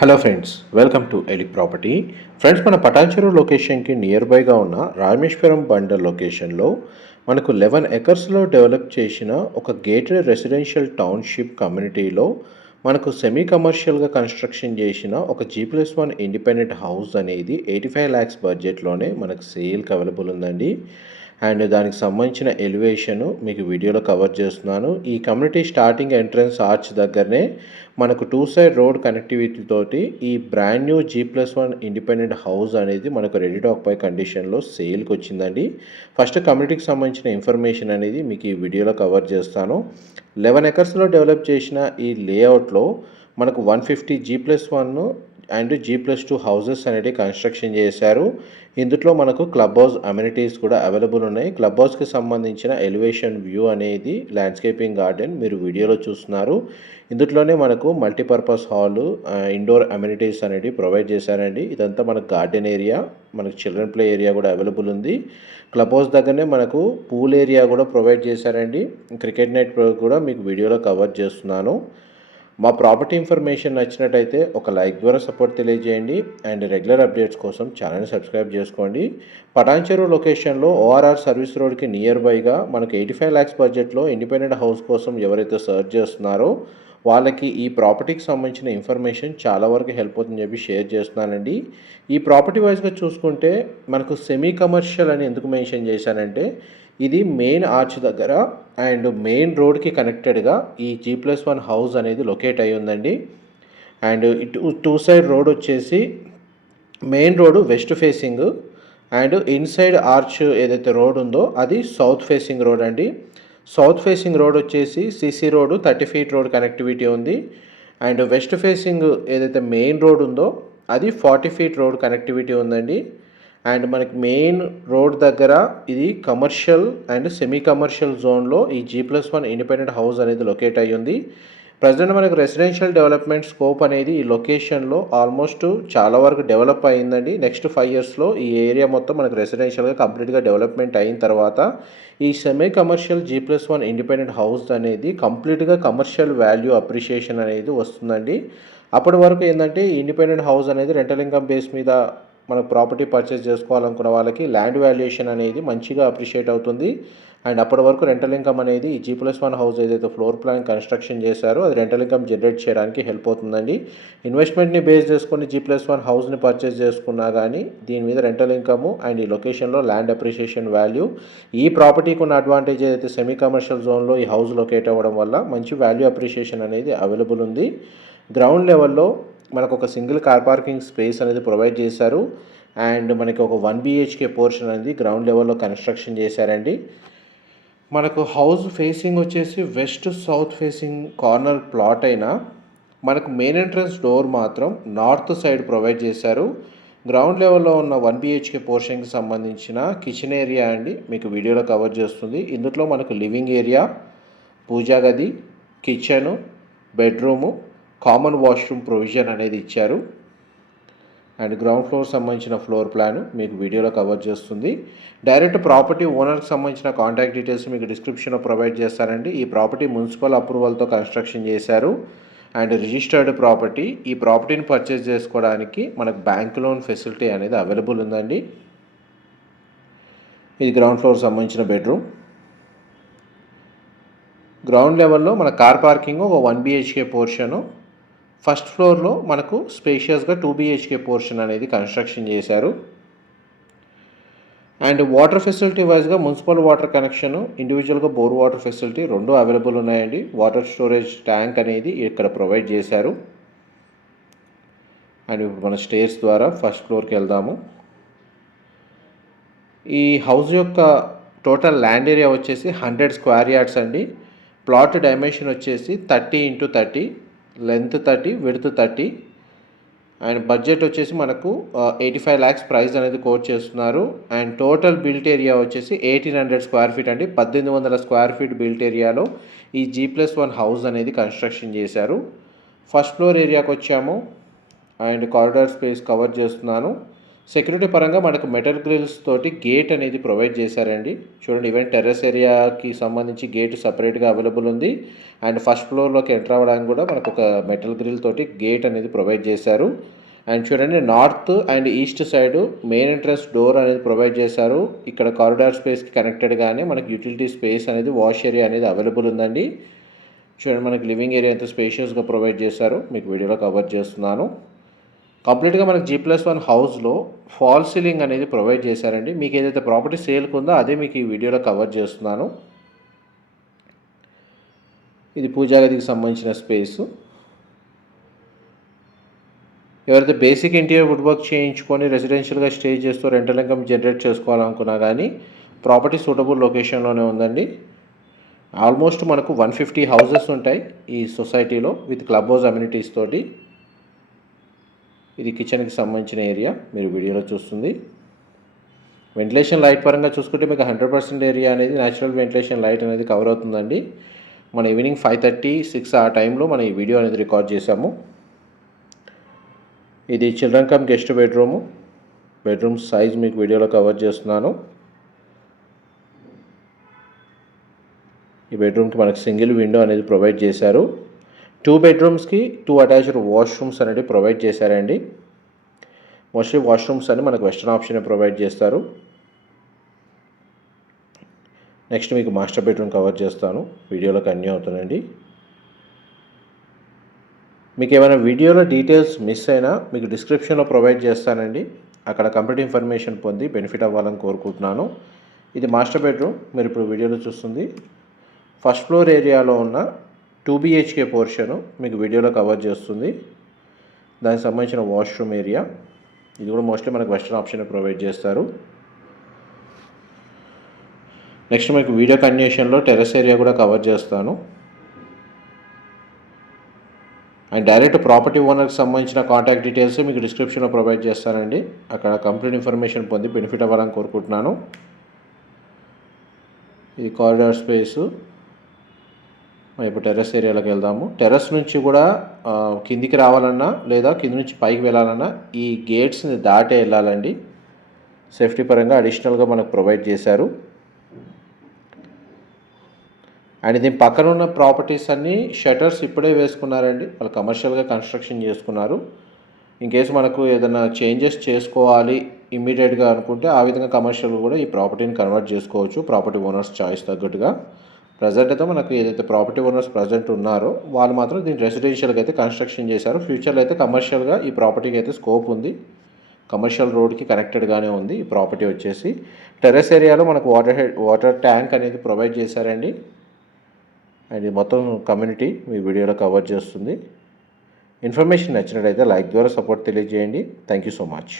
Hello friends, welcome to Eli property. Friends, మన పటాన్చెరు లొకేషన్కి near బైగా ఉన్న రామేశ్వరం బండర్ లొకేషన్లో మనకు 11 ఎకర్స్లో డెవలప్ చేసిన ఒక గేటెడ్ రెసిడెన్షియల్ టౌన్షిప్ కమ్యూనిటీలో మనకు సెమీ కమర్షియల్గా కన్స్ట్రక్షన్ చేసిన ఒక G+1 ఇండిపెండెంట్ హౌస్ అనేది 85 lakhs బడ్జెట్లోనే మనకు సేల్కి అవైలబుల్ ఉందండి. అండ్ దానికి సంబంధించిన ఎలివేషను మీకు వీడియోలో కవర్ చేస్తున్నాను. ఈ కమ్యూనిటీ స్టార్టింగ్ ఎంట్రన్స్ ఆర్చ్ దగ్గరనే మనకు 2 సైడ్ రోడ్ కనెక్టివిటీ తోటి ఈ brand new G+1 independent house అనేది మనకు రెడీ టు ఆక్యుపై కండిషన్లో సేల్కి వచ్చిందండి. ఫస్ట్ కమ్యూనిటీకి సంబంధించిన ఇన్ఫర్మేషన్ అనేది మీకు ఈ వీడియోలో కవర్ చేస్తాను. 11 ఎకర్స్లో డెవలప్ చేసిన ఈ లేఅవుట్లో మనకు 150 G+1 అండ్ G+2 హౌసెస్ అనేవి కన్స్ట్రక్షన్ చేశారు. ఇందులో మనకు క్లబ్ హౌస్ అమ్యూనిటీస్ కూడా అవైలబుల్ ఉన్నాయి. క్లబ్ హౌస్కి సంబంధించిన ఎలివేషన్ వ్యూ అనేది ల్యాండ్స్కేపింగ్ గార్డెన్ మీరు వీడియోలో చూస్తున్నారు. ఇందులోనే మనకు మల్టీపర్పస్ హాల్, ఇండోర్ అమ్యూనిటీస్ అనేవి ప్రొవైడ్ చేశారండి. ఇదంతా మనకు గార్డెన్ ఏరియా, మనకు చిల్డ్రన్ ప్లే ఏరియా కూడా అవైలబుల్ ఉంది. క్లబ్ హౌస్ దగ్గరనే మనకు పూల్ ఏరియా కూడా ప్రొవైడ్ చేశారండి. క్రికెట్ నెట్ కూడా మీకు వీడియోలో కవర్ చేస్తున్నాను. మా ప్రాపర్టీ ఇన్ఫర్మేషన్ నచ్చినట్టయితే ఒక లైక్ ద్వారా సపోర్ట్ తెలియజేయండి. అండ్ రెగ్యులర్ అప్డేట్స్ కోసం ఛానల్ని సబ్స్క్రైబ్ చేసుకోండి. పటాన్చెరు లొకేషన్లో ORR సర్వీస్ రోడ్కి నియర్ బైగా మనకు 85 lakhs బడ్జెట్లో ఇండిపెండెంట్ హౌస్ కోసం ఎవరైతే సర్చ్ చేస్తున్నారో వాళ్ళకి ఈ ప్రాపర్టీకి సంబంధించిన ఇన్ఫర్మేషన్ చాలా వరకు హెల్ప్ అవుతుందని చెప్పి షేర్ చేస్తున్నానండి. ఈ ప్రాపర్టీ వైజ్గా చూసుకుంటే మనకు సెమీ కమర్షియల్ అని ఎందుకు మెన్షన్ చేశానంటే ఇది మెయిన్ ఆర్చ్ దగ్గర అండ్ మెయిన్ రోడ్కి కనెక్టెడ్గా ఈ G+1 హౌస్ అనేది లొకేట్ అయి ఉందండి. అండ్ టూ సైడ్ రోడ్ వచ్చేసి main road west facing and inside arch ఏదైతే రోడ్ ఉందో అది సౌత్ ఫేసింగ్ రోడ్ అండి. సౌత్ ఫేసింగ్ రోడ్ వచ్చేసి CC road 30 feet road connectivity ఉంది. అండ్ వెస్ట్ ఫేసింగ్ ఏదైతే మెయిన్ రోడ్ ఉందో అది 40 feet రోడ్ కనెక్టివిటీ ఉందండి. అండ్ మనకి మెయిన్ రోడ్ దగ్గర ఇది కమర్షియల్ అండ్ సెమీ కమర్షియల్ జోన్లో ఈ G+1 ఇండిపెండెంట్ హౌస్ అనేది లొకేట్ అయ్యి ఉంది. ప్రజెంట్ మనకు రెసిడెన్షియల్ డెవలప్మెంట్ స్కోప్ అనేది ఈ లొకేషన్లో ఆల్మోస్ట్ చాలా వరకు డెవలప్ అయ్యిందండి. నెక్స్ట్ 5 yearsలో ఈ ఏరియా మొత్తం మనకు రెసిడెన్షియల్గా కంప్లీట్గా డెవలప్మెంట్ అయిన తర్వాత ఈ semi commercial G+1 independent house అనేది కంప్లీట్గా కమర్షియల్ వాల్యూ అప్రిషియేషన్ అనేది వస్తుందండి. అప్పటి వరకు ఏంటంటే ఇండిపెండెంట్ హౌస్ అనేది రెంటల్ ఇన్కమ్ బేస్ మీద మనకు ప్రాపర్టీ పర్చేస్ చేసుకోవాలనుకున్న వాళ్ళకి ల్యాండ్ వాల్యుయేషన్ అనేది మంచిగా అప్రిషియేట్ అవుతుంది. అండ్ అప్పటి వరకు రెంటల్ ఇన్కమ్ అనేది ఈ G+1 హౌస్ ఏదైతే ఫ్లోర్ ప్లాన్ కన్స్ట్రక్షన్ చేశారో అది రెంటల్ ఇన్కమ్ జనరేట్ చేయడానికి హెల్ప్ అవుతుందండి. ఇన్వెస్ట్మెంట్ని బేస్ చేసుకొని G+1 హౌస్ని పర్చేస్ చేసుకున్నా కానీ దీని మీద రెంటల్ ఇన్కమ్ అండ్ ఈ లొకేషన్లో ల్యాండ్ అప్రిషియేషన్ వాల్యూ, ఈ ప్రాపర్టీకి ఉన్న అడ్వాంటేజ్ ఏదైతే సెమీ కమర్షియల్ జోన్లో ఈ హౌస్ లొకేట్ అవ్వడం వల్ల మంచి వాల్యూ అప్రిషియేషన్ అనేది అవైలబుల్ ఉంది. గ్రౌండ్ లెవెల్లో మనకు ఒక సింగిల్ కార్ పార్కింగ్ స్పేస్ అనేది ప్రొవైడ్ చేశారు. అండ్ మనకి ఒక 1 BHK పోర్షన్ అనేది గ్రౌండ్ లెవెల్లో కన్స్ట్రక్షన్ చేశారండి. మనకు హౌస్ ఫేసింగ్ వచ్చేసి west south facing corner plot అయినా మనకు మెయిన్ ఎంట్రన్స్ డోర్ మాత్రం నార్త్ సైడ్ ప్రొవైడ్ చేశారు. గ్రౌండ్ లెవెల్లో ఉన్న 1 BHK పోర్షన్కి సంబంధించిన కిచెన్ ఏరియా అండి మీకు వీడియోలో కవర్ చేస్తుంది. ఇందులో మనకు లివింగ్ ఏరియా, పూజా గది, kitchen, bedroom, common washroom provision అనేది ఇచ్చారు. అండ్ గ్రౌండ్ ఫ్లోర్ సంబంధించిన ఫ్లోర్ ప్లాన్ మీకు వీడియోలో కవర్ చేస్తుంది. డైరెక్ట్ ప్రాపర్టీ ఓనర్కి సంబంధించిన కాంటాక్ట్ డీటెయిల్స్ మీకు డిస్క్రిప్షన్లో ప్రొవైడ్ చేస్తారండి. ఈ ప్రాపర్టీ మున్సిపల్ అప్రూవల్తో కన్స్ట్రక్షన్ చేశారు అండ్ రిజిస్టర్డ్ ప్రాపర్టీ. ఈ ప్రాపర్టీని పర్చేస్ చేసుకోవడానికి మనకు బ్యాంక్ లోన్ ఫెసిలిటీ అనేది అవైలబుల్ ఉందండి. ఇది గ్రౌండ్ ఫ్లోర్ సంబంధించిన బెడ్రూమ్. గ్రౌండ్ లెవెల్లో మన కార్ పార్కింగ్ ఒక 1 BHK పోర్షను, ఫస్ట్ ఫ్లోర్లో మనకు స్పేషియస్గా 2 BHK పోర్షన్ అనేది కన్స్ట్రక్షన్ చేశారు. అండ్ వాటర్ ఫెసిలిటీ వైజ్గా మున్సిపల్ వాటర్ కనెక్షన్, ఇండివిజువల్గా బోర్ వాటర్ ఫెసిలిటీ రెండు అవైలబుల్ ఉన్నాయండి. వాటర్ స్టోరేజ్ ట్యాంక్ అనేది ఇక్కడ ప్రొవైడ్ చేశారు. అండ్ ఇప్పుడు మన స్టేర్స్ ద్వారా ఫస్ట్ ఫ్లోర్కి వెళ్దాము. ఈ హౌస్ యొక్క టోటల్ ల్యాండ్ ఏరియా వచ్చేసి 100 square yards అండి. ప్లాట్ డైమెన్షన్ వచ్చేసి 30 into 30, length 30, width 30. And budget వచ్చేసి మనకు 85 lakhs ప్రైస్ అనేది కోట్ చేస్తున్నారు. అండ్ టోటల్ బిల్ట్ ఏరియా వచ్చేసి 1800 square feet అండి. 1800 square feet బిల్ట్ ఏరియాలో ఈ G+1 హౌస్ అనేది కన్స్ట్రక్షన్ చేశారు. ఫస్ట్ ఫ్లోర్ ఏరియాకి వచ్చాము అండ్ కారిడార్ స్పేస్ కవర్ చేస్తున్నాను. సెక్యూరిటీ పరంగా మనకు మెటల్ గ్రిల్స్ తోటి గేట్ అనేది ప్రొవైడ్ చేశారండి. చూడండి, ఈవెన్ టెర్రస్ ఏరియాకి సంబంధించి గేట్ సపరేట్గా అవైలబుల్ ఉంది. అండ్ ఫస్ట్ ఫ్లోర్లోకి ఎంటర్ అవ్వడానికి కూడా మనకు ఒక మెటల్ గ్రిల్ తోటి గేట్ అనేది ప్రొవైడ్ చేశారు. అండ్ చూడండి, north and east side main entrance door అనేది ప్రొవైడ్ చేశారు. ఇక్కడ కారిడార్ స్పేస్కి కనెక్టెడ్గానే మనకి యూటిలిటీ స్పేస్ అనేది వాష్ ఏరియా అనేది అవైలబుల్ ఉందండి. చూడండి, మనకి లివింగ్ ఏరియా ఎంత స్పేషియస్గా ప్రొవైడ్ చేశారు మీకు వీడియోలో కవర్ చేస్తున్నాను. కంప్లీట్గా మనకి G+1 హౌస్లో ఫాల్ సీలింగ్ అనేది ప్రొవైడ్ చేశారండి. మీకు ఏదైతే ప్రాపర్టీ సేల్కి ఉందో అదే మీకు ఈ వీడియోలో కవర్ చేస్తున్నాను. ఇది పూజా గదికి సంబంధించిన స్పేసు. ఎవరైతే బేసిక్ ఇంటీరియర్ వుడ్ వర్క్ చేయించుకొని రెసిడెన్షియల్గా స్టే చేస్తూ రెంటల్ ఇన్కమ్ జనరేట్ చేసుకోవాలనుకున్నా కానీ ప్రాపర్టీ సూటబుల్ లొకేషన్లోనే ఉందండి. ఆల్మోస్ట్ మనకు 150 హౌసెస్ ఉంటాయి ఈ సొసైటీలో విత్ క్లబ్ హౌస్ అమ్యూనిటీస్ తోటి. ఇది కిచెన్కి సంబంధించిన ఏరియా మీరు వీడియోలో చూస్తుంది. వెంటిలేషన్ లైట్ పరంగా చూసుకుంటే మీకు 100% ఏరియా అనేది న్యాచురల్ వెంటిలేషన్ లైట్ అనేది కవర్ అవుతుందండి. మన ఈవినింగ్ 5:30, 6 ఆ టైంలో మనం ఈ వీడియో అనేది రికార్డ్ చేశాము. ఇది children come guest bedroom size మీకు వీడియోలో కవర్ చేస్తున్నాను. ఈ బెడ్రూమ్కి మనకు సింగిల్ విండో అనేది ప్రొవైడ్ చేశారు. 2 బెడ్రూమ్స్కి 2 అటాచ్డ్ వాష్రూమ్స్ అనేది ప్రొవైడ్ చేశారండి. మోస్ట్లీ వాష్రూమ్స్ అని మనకు వెస్టర్న్ ఆప్షన్ ప్రొవైడ్ చేస్తారు. నెక్స్ట్ మీకు మాస్టర్ బెడ్రూమ్ కవర్ చేస్తాను, వీడియోలో కంటిన్యూ అవుతుందండి. మీకు ఏమైనా వీడియోలో డీటెయిల్స్ మిస్ అయినా మీకు డిస్క్రిప్షన్లో ప్రొవైడ్ చేస్తానండి. అక్కడ కంప్లీట్ ఇన్ఫర్మేషన్ పొంది బెనిఫిట్ అవ్వాలని కోరుకుంటున్నాను. ఇది మాస్టర్ బెడ్రూమ్ మీరు ఇప్పుడు వీడియోలో చూస్తుంది. ఫస్ట్ ఫ్లోర్ ఏరియాలో ఉన్న 2 BHK పోర్షను మీకు వీడియోలో కవర్ చేస్తుంది. దానికి సంబంధించిన వాష్రూమ్ ఏరియా ఇది కూడా మోస్ట్లీ మనకు వెస్టర్న్ ఆప్షన్ ప్రొవైడ్ చేస్తారు. నెక్స్ట్ మీకు వీడియో కంటిన్యూషన్లో టెర్రస్ ఏరియా కూడా కవర్ చేస్తాను. అండ్ డైరెక్ట్ ప్రాపర్టీ ఓనర్కి సంబంధించిన కాంటాక్ట్ డీటెయిల్స్ మీకు డిస్క్రిప్షన్లో ప్రొవైడ్ చేస్తానండి. అక్కడ కంప్లీట్ ఇన్ఫర్మేషన్ పొంది బెనిఫిట్ అవ్వాలని కోరుకుంటున్నాను. ఇది కారిడార్ స్పేసు. ఇప్పుడు టెర్రస్ ఏరియాలోకి వెళ్దాము. టెర్రస్ నుంచి కూడా కిందికి రావాలన్నా లేదా కింది నుంచి పైకి వెళ్ళాలన్నా ఈ గేట్స్ని దాటే వెళ్ళాలండి. సేఫ్టీ పరంగా అడిషనల్గా మనకు ప్రొవైడ్ చేశారు. అండ్ దీని పక్కన ఉన్న ప్రాపర్టీస్ అన్నీ షటర్స్ ఇప్పుడే వేసుకున్నారండి. వాళ్ళు కమర్షియల్గా కన్స్ట్రక్షన్ చేసుకున్నారు. ఇన్ కేసు మనకు ఏదైనా చేంజెస్ చేసుకోవాలి ఇమ్మీడియట్గా అనుకుంటే ఆ విధంగా కమర్షియల్ కూడా ఈ ప్రాపర్టీని కన్వర్ట్ చేసుకోవచ్చు ప్రాపర్టీ ఓనర్స్ చాయిస్ తగ్గట్టుగా. ప్రజెంట్ అయితే మనకు ఏదైతే ప్రాపర్టీ ఓనర్స్ ప్రజెంట్ ఉన్నారో వాళ్ళు మాత్రం దీన్ని రెసిడెన్షియల్గా అయితే కన్స్ట్రక్షన్ చేశారు. ఫ్యూచర్లో అయితే కమర్షియల్గా ఈ ప్రాపర్టీకి అయితే స్కోప్ ఉంది. కమర్షియల్ రోడ్కి కనెక్టెడ్గానే ఉంది ఈ ప్రాపర్టీ వచ్చేసి. టెర్రస్ ఏరియాలో మనకు వాటర్ ట్యాంక్ అనేది ప్రొవైడ్ చేశారండి. అండ్ ఇది మొత్తం కమ్యూనిటీ మీ వీడియోలో కవర్ చేస్తుంది. ఇన్ఫర్మేషన్ నచ్చినట్లయితే లైక్ ద్వారా సపోర్ట్ తెలియజేయండి. Thank you so much.